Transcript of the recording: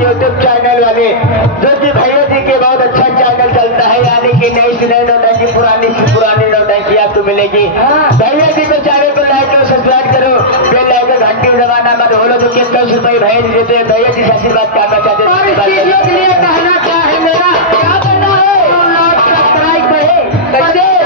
YouTube channel वाले, जो कि भैया जी के बहुत अच्छा चैनल चलता है, यानी कि नई से नई नौटंकी, पुरानी से पुरानी नौटंकी आपको मिलेगी। भैया जी को चैनल को लाइक करो, सब्सक्राइब करो, बेल आइकन घंटी दबाना मत भूलो। जो कि 10 रुपये भैया जी देते हैं। भैया जी से आशीर्वाद करना चाहते हैं। और इस वीडियो के लिए कहना क्या है मेरा, क्या करना है, सब्सक्राइब करें।